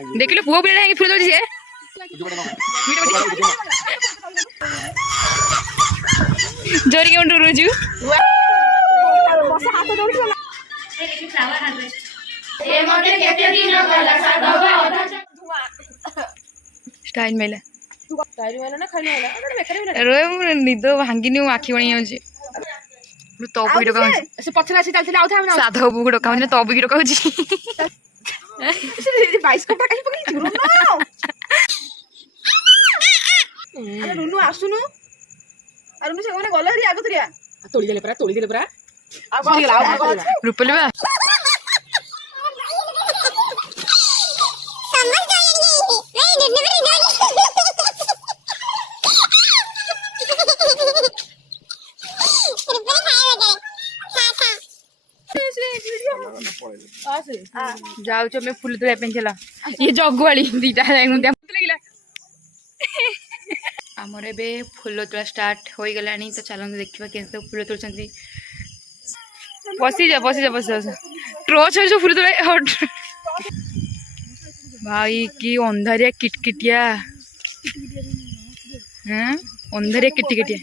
देखिलो पुओ पिला फुल दौड़ी सी जोरी के रुचु स्टाइल मेला निद भांगिनी आखि बणी जाऊँ तब भी डका साधव बू डका तब भी डका आसुनु गल आगतरिया तोड़ी परा रूपली बा जाऊ मैं फुल तोड़ा चला ये जगुआली दीटा लगे आमर ए फुल तोड़ा स्टार्ट हो गला तो चलते देखा के फुल तोड़ बसी जा ट्रच हो फुल तोड़ा भाई कि अंधारिया किटकिटिया अंधारिया किटकिटिया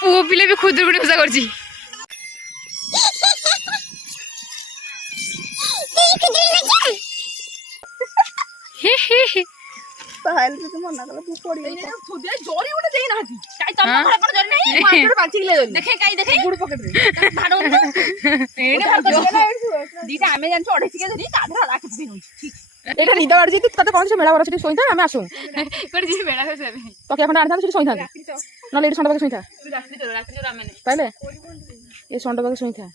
पुओ पिले भी खुदुरकुणी ओषा कर निद बाड़ी तक कौन से मेला बड़ा शोई था आसू तो क्या आना शोई था ना संड पाखे शोई था ताले ये संड पाखे शोई था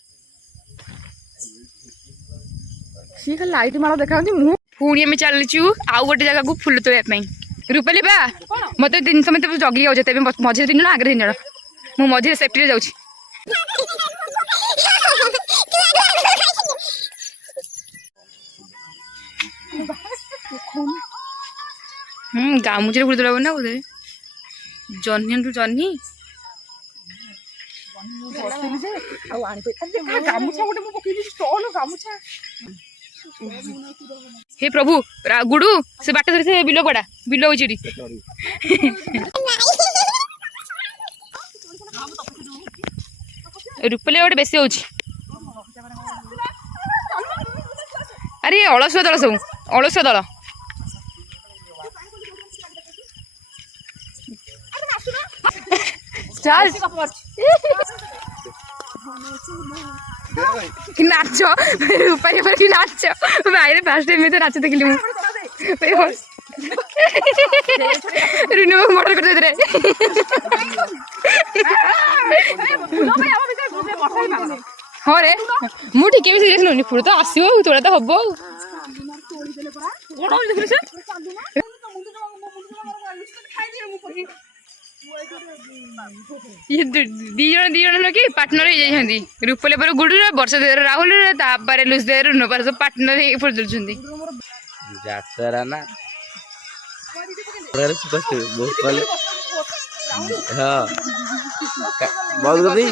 सी खाली लाइट मार देखा मुँह पुणी आम चलचु आउ गोटे जगह को फुल तोड़ापी रूपाली बा मत दिन समय जगि जाऊे मझे 3 जन आगे 3 जन मु मझे सेफ्टी जाऊँ गामुचे फुल तोड़ा ना बोधे जह्नी जह्नी हे प्रभु गुडू से बाट धरी से बिलो गड़ा बिलो चिड़ी रूपले गोटे बेसी होची अरे अलसुआ दल सब अलसुआ दल चल नाच रूपाली पर नाच भाई फास्ट टाइम में तो नाच देखिली रुनु मर्डर कर दे हाँ रे मु ठीक भी सीरियस नुनी फुल तो आसो थोड़ा तो हम ये दी जन कि पार्टनर हो जाती रूपले पर गुडू वर्ष देर राहुल तापर लुस देर रुनो पर सब पार्टनर फुल तुलुंट जातरा ना बहुत भले हाँ बहुत गदी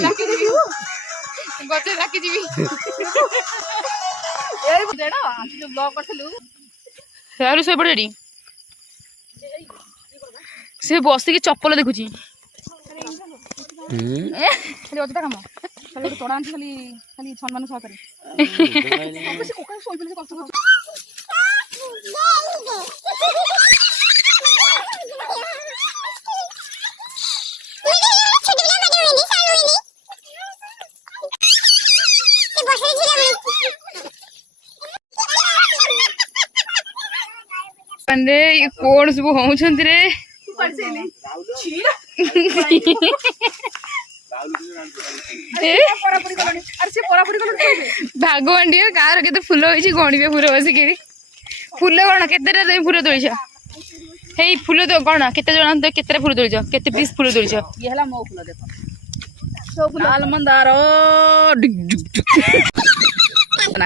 गते राखी जीवी ए देडा आज तो ब्लॉग करथलु सारू सोय पड़ेडी से बसिकी चप्पल देखुची खाली अजता काम खाली तोड़ा आंटी खाली खाली सम्मान सहकारे कौन सब होउछंती रे भगवान टे कार के फुल होती गणवे फुल बसिक फुल कौन के फुल तोड़ हे फुल तो कौन के केते फुल तोड़ के पीस फुल तोड़ ये मो फुल देख लाल मंदार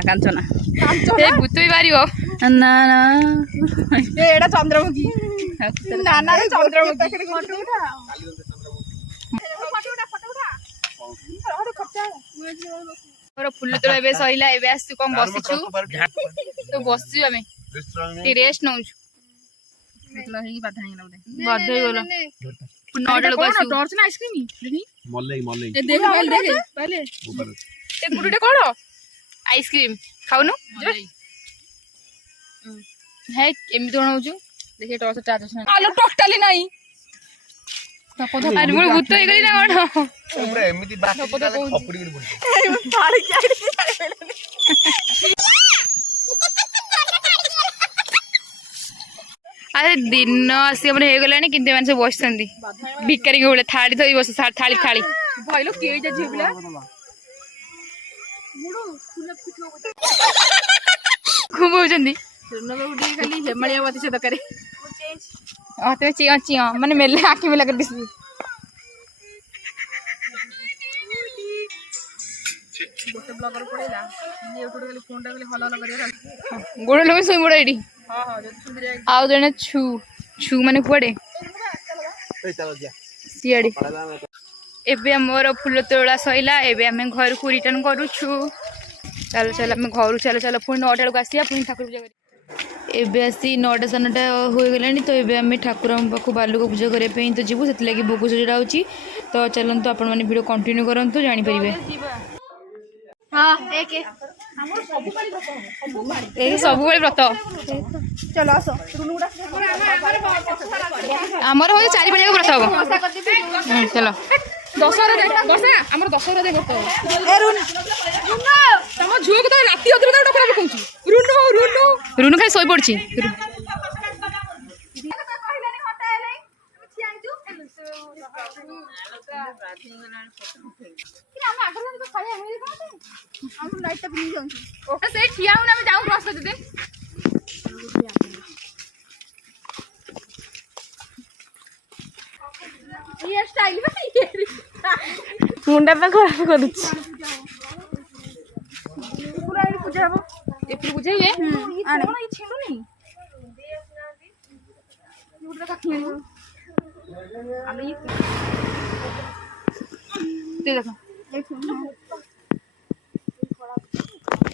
कांचना भूत भी बारी ना ना एड़ा चंद्रमुखी ना ना चंद्रमुखी ମୋର ଫୁଲ ତୋଳ ଏବେ ସରିଲା ଏବେ ଆସିଛୁ କଣ ବସିଛୁ ତ ବସିଛୁ ଆମେ ଟିକେ ରେଷ୍ଟ ନଉଛୁ ବାଧ୍ୟ ହେଇଗଲା 9ଟା ବେଳକୁ ଆସିବୁ ଟର୍ଚ ନା ଆଇସ୍କ୍ରିମ ମଲେଇ ମଲେଇ ଏ ଦେଖ ଦେଖ ପାଇଲେ ଏ ଗୁଡୁଟେ କଣ ଆଇସ୍କ୍ରିମ ଖାଉନୁ ହେ କେମିତି କଣ ହଉଛୁ ଦେଖେ ଟର୍ଚ ଚାର୍ଜ ଅଛି ଆଲୋ ଟୋଟାଲି ନାହିଁ ଆରେ ମୋର ଭୂତ ହେଇଗଲି ନା କଣ ପୁରା ଏମିତି ବାକି ଖପୁଡ଼ି କରି ପଡୁଛି ଆରେ ଦିନ ଆସି ଆମର ହେଇଗଲାଣି କିନ୍ତୁ ଏମାନେ ସବୁ ବସିଛନ୍ତି ଭିକାରୀଙ୍କ ଭଳିଆ ଥାଳି ଧରି ବସି ଥାଳି ଥାଳି ଭାଇଲୋ କିଏ ଏଇଟା ଝିଅ ପିଲା ଘୁମଉଛନ୍ତି ଖାଲି ହେମାଳିଆ ବାତି ସେ ଦରକାର ତମେ ଚିଅ ଚିଅ ମାନେ ମେଲେ ଆଖି ମେଲା କରି ଦିଶୁ ଗୋଟେ ବ୍ଲଗର ପଳେଇଲା ୟୁଟ୍ୟୁବ ଖାଲି ଫୋନଟା ଖାଲି ହଲ ହଲ କରିବ ଗୋଡ ଲୋକ ଶୋଇ ପଡ ଏଇଠି ହଁ ହଁ ଯଦି ସୁନ୍ଦର ଆଉ ଜଣେ ଛୁ ଛୁ ମାନେ କୁଆଡେ ସିଆଡେ ଏବେ ଆମର ଫୁଲ ତୋଳା ସଇଲା ଏବେ ଆମେ ଘରକୁ ରିଟର୍ନ କରୁଛୁ ଚାଲ ଚାଲ ଆମେ ଘରୁ ଚାଲ ଚାଲ ପୁଣି 9ଟା ବେଳକୁ ଆସିବା ପୁଣି ଠାକୁର ପୂଜା କରିବା ଏବେ ଆସି 9ଟା 9:30 ହୋଇଗଲାଣି ତ ଏବେ ଆମେ ଠାକୁରଙ୍କ ପାଖକୁ ବାଲୁକା ପୂଜା କରିବା ପାଇଁ ତ ଯିବୁ ସେଥିଲାଗି ଭୋଗ ସଜଡ଼ା ହେଉଛି ତ ଚାଲନ୍ତୁ ଆପଣମାନେ ଭିଡ଼ିଓ କଣ୍ଟିନ୍ୟୁ କରନ୍ତୁ ଜାଣିପାରିବେ ହଁ ସବୁବେଳେ ବ୍ରତ ଆମର ହଉଛି 4 ପାଳିଆକୁ ବ୍ରତ ହବ ଚାଲ ଦଶହରା ବର୍ଷା ଆମର ଦଶହରା ଦେ ବର୍ଷ ତମ ଝିଅକୁ ତ ରାତି ଅଧରେ ତାକୁ ଡକରା କହୁଛି ରୁନୁ ରୁନୁ ରୁନୁ ଖାଇ ଶୋଇ ପଡିଛି ସେ ଠିଆ ହଉନ ଆମେ ଯାଉ ପ୍ରସ୍ତୁତ ଦେ ମୁଣ୍ଡା ପା ଖରାପ କରୁଛି ପୂଜା ହବ ଏପରି ପୂଜା ହୁଏ ଛିଣ୍ଡୁନି ଦେଖ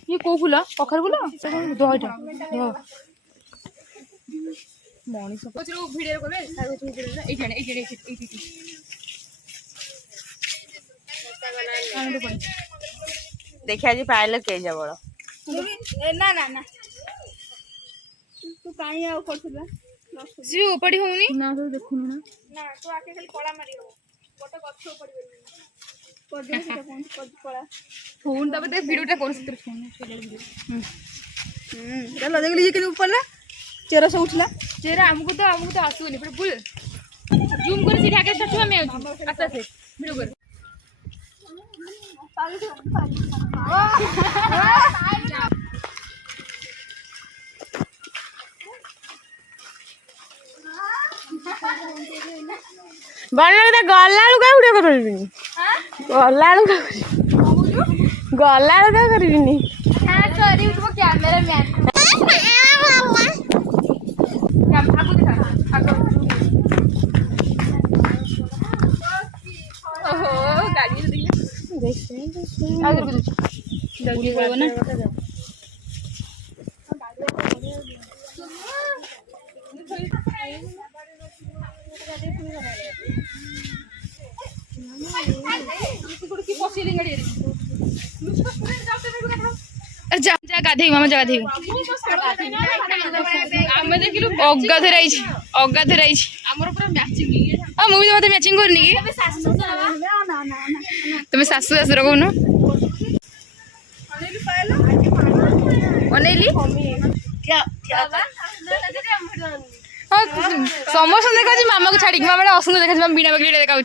ଇଏ କୋଉ ଫୁଲ କଖାରୁ ଫୁଲ ଦହିଟା ମଣିଷ ଭିଡିଓ କଲେ देखिए आज पाइल के जबड़ ना ना ना तू काई आ करथला ସିଏ ଓପାଡ଼ି ହଉନି ନା ତ ଦେଖୁନ ନା ନା ତୁ ଆକେ ଖାଲି କଳା ମାରି ହବ ଗୋଟେ ଗଛ ଓପାଡ଼ି କରିବନି ସେଟା କୋन କଳା ଫୋନ୍ ତାପରେ ଦେख ଭିଡ଼ିଓଟା କରୁଛି ତୋର ଫୋନ୍ ଏଟା ଲଦେଗଲି ये के ऊपर ला चेहरा से उठला चेहरा हमको तो आसुनी पर बुल जूम कर सीधा आगे तक मैं अच्छा से वीडियो कर गला गला उड़े करबिनी गला गला करबिनी हां सॉरी तुम कैमरा मैन आगो दिखा आगो ओहो गाड़ी दिले देख आगे कुछ जल्दी बोलो ना जा जा गाधेई मामा जा गाधेई आमे देखिलु अग्गा धराइछि हमर पूरा मैचिंग आ मु भी मते मैचिंग करनी की तुम सासु सासुर कहून अनेली हाँ समस्त देखा मामा को छाड़ी मामा असुंदर देखा बीणा बगली देखा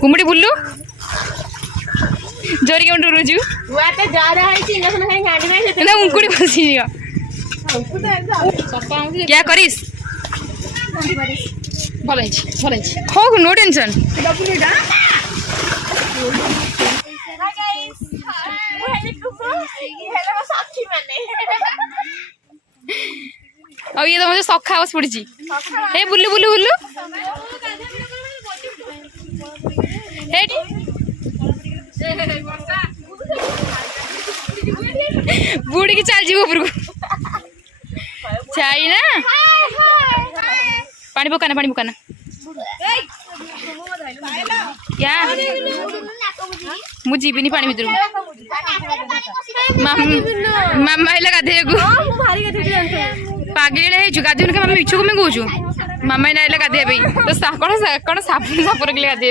कुमड़ी बुल्लू जोरी के डरुचु ना उंकुड़ी फसी क्या करिस भल हो नो टेंशन ଆଉ ଇଏ ତ ମତେ ସଖା ବସି ପଡିଛି ହେ ବୁଲୁ ବୁଲୁ ବୁଲୁ ହେଇଟି ବୁଡ଼ିକି ଚାଲିଯିବ ଉପରକୁ ଛାଇ ନା ପାଣି ପକାନା क्या मुझे भी नहीं पानी भीतर मामा है गाधे पागल गाधे मामा मिछ को कहूँ मामा ना गाधे तो कौन सापुन सापर के गाधे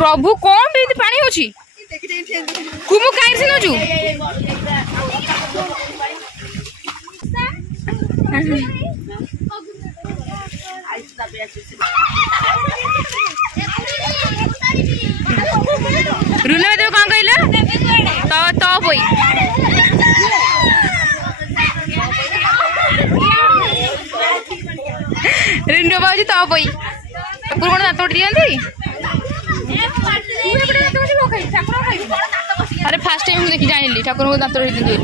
प्रभु कौन भी पानी होची कुमु काई से नजु रुले देव कौन कहला तो बोई रिंडो बाबूजी तो बोई कौन दांत दियंती अरे फास्ट टाइम देखी जानी ठाकुर को दांत दिखती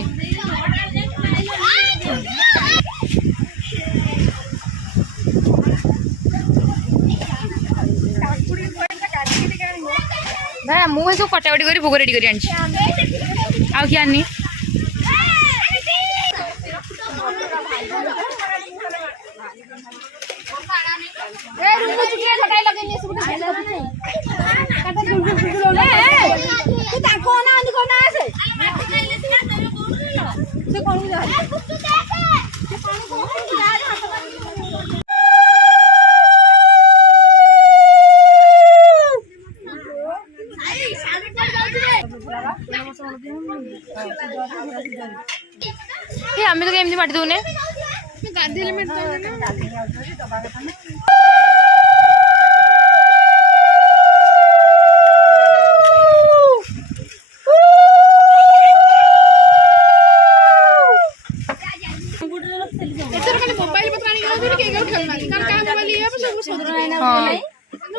भाई मुझे सब कटाकटी कर भोग रेडी कर किए आनी आम तो कमी माटी दौने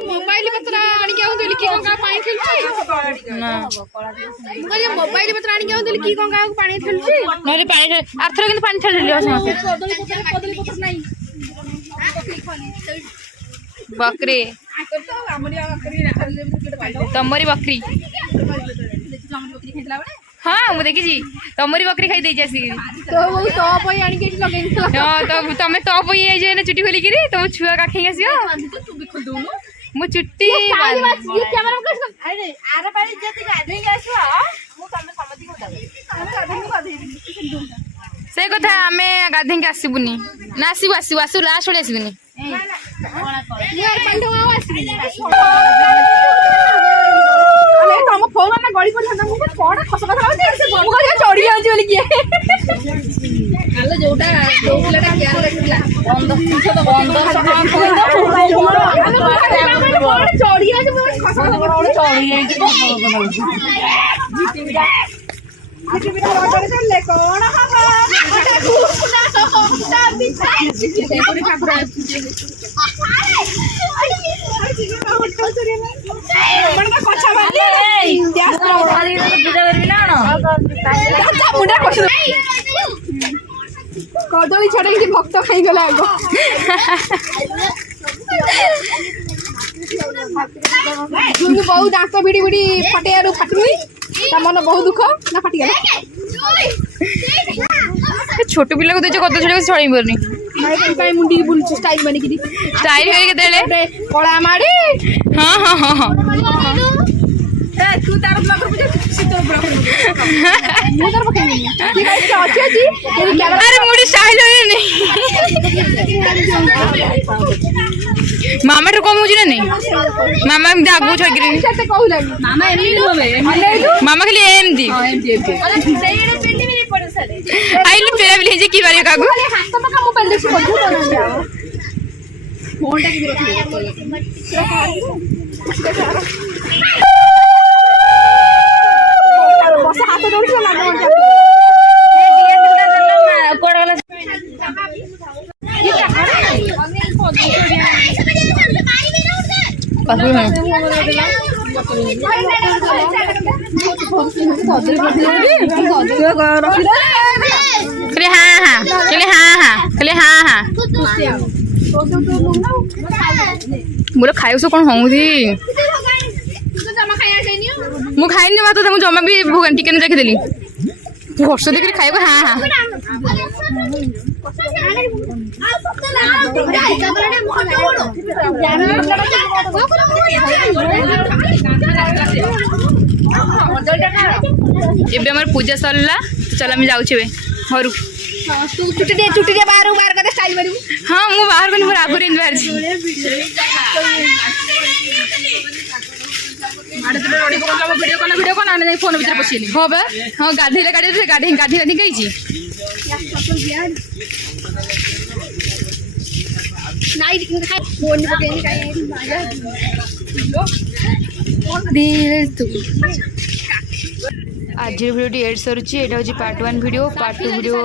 मोबाइल पत्र आनी क्या होते लिखी कौन का पानी खेलची ना मुझे मोबाइल पत्र आनी क्या होते लिखी कौन का पानी खेलची नले पानी आरथर किंतु पानी छाड़ली समस्त कदली पत्र नहीं बकरी तमरी बकरी हाँ मुझे देखी तमरी बकरी खाई देजी आसिक तो वो टॉप होई आनी के लगे तो तमे टॉप होई जे ने चुटी खोली करी तुम छुआ काखी आसियो तू भी खोल दोनु मु चुट्टी ये कैमरा में कर अरे आरे पानी जति गाधे आसो मु तमे समझी को गाधे से कथा आमे गाधे के आसीबुनी ना आसीबु आसीबु आसु लास्ट वाले आसीबुनी यार पंडो आसी अरे तम फोन ना गड़ी पड़ था मुझे कोडा खस कथा होते से बम कर चोरी आ बोली के आलो जोटा जो पिलाटा क्या रखिला 1500 तो 1500 चोरी आ जो खस कथा चोरी आ आके बिना ऑर्डर कर ले कौन हवा अरे घुसना तो होता बिछाई कोनी ठाकुर मन का कच्चा बाली गैस वाली तो पूजा करबी ना दादा मुंडा कछ कदली छडे कि भक्त खाई गला आगो दुनु बहु दांत बिडी बिडी फटेयारु फाटुनी ता मन बहुत दुख ना फाटी गला छोट पिला को देछ कद छडे छळी परनी मारे काई मुंडी बुल स्टाइल बनी कि स्टाइल होई केतेले कळा माडी हां हां हां हां ए तू तार ब्लॉग पर सीतो ब्लॉग मु तार पके नहीं ठीक है अच्छी अच्छी तेरी कैमरा अरे मुड़ी स्टाइल होई नहीं मामा तो कम होजी ना नहीं मामा एमती आगु छगिरी से कहू लागी मामा एमती होवे मामा खाली एमती हां एमती एमती अरे सेइडे पेली भी पड़े साले आइले पेरा बिले जे की बारे कागु हाथ तो का मोबाइल देखि बजू कर जाओ फोनटा की रखी बस हाथ दौड़ी ना कहले हाँ हाँ कहले हाँ हाँ कहले हाँ हाँ मोर खाइब सब कौन हूँ मु खाइनी भात तुमको जमा भी टिकेन रखीदेली वर्ष देखिए खाइब हाँ हाँ एबे हमार पूजा सरला चल आम जाऊे घर चुटी दे बाहर कर स्टाइल मारू हाँ मु बाहर को मोर आगुरी बाहर वीडियो कौन आने फोन भीतर पशिली हाँ बा हाँ गाधे गाड़ी गाधी गाधी गई आज भिडियो एड सरुची एटा होची पार्ट 1 वीडियो पार्ट 2 वीडियो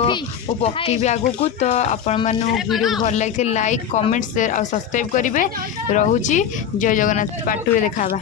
ओ पक्की आगो को तो आपण मन वीडियो भल लगे लाइक कमेंट शेयर और सब्सक्राइब करेंगे। रोची जय जगन्नाथ पार्ट 2 रे देखाबा।